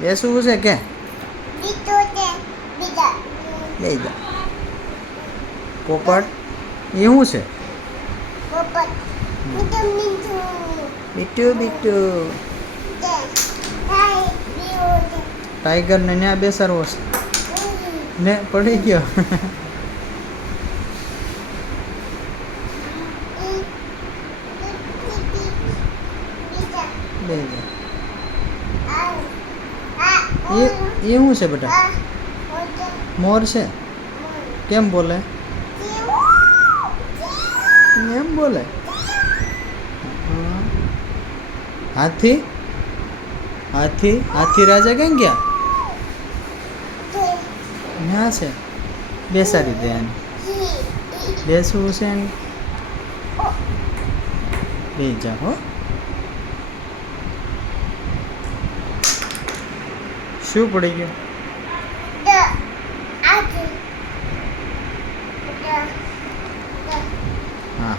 એ શું છે કે બીજું છે બીજા લઈ જા પોપટ એ શું છે પોપટ મીઠું મીઠું બીટુ બીટુ છે થાય બીજું છે ટાઈગરને ન્યા બેસાડવો છે ને પડી ગયો બીજા લઈ જા આ એ શું છે બેટા આ ઓકે મોર છે કેમ બોલે એમ બોલે હં. હાથી હાથી હાથી રાજા કેમ ગયા ત્યાં છે બેસાડી દે એને બેસવું છે એને બે જા હો શું પડી ગયું હા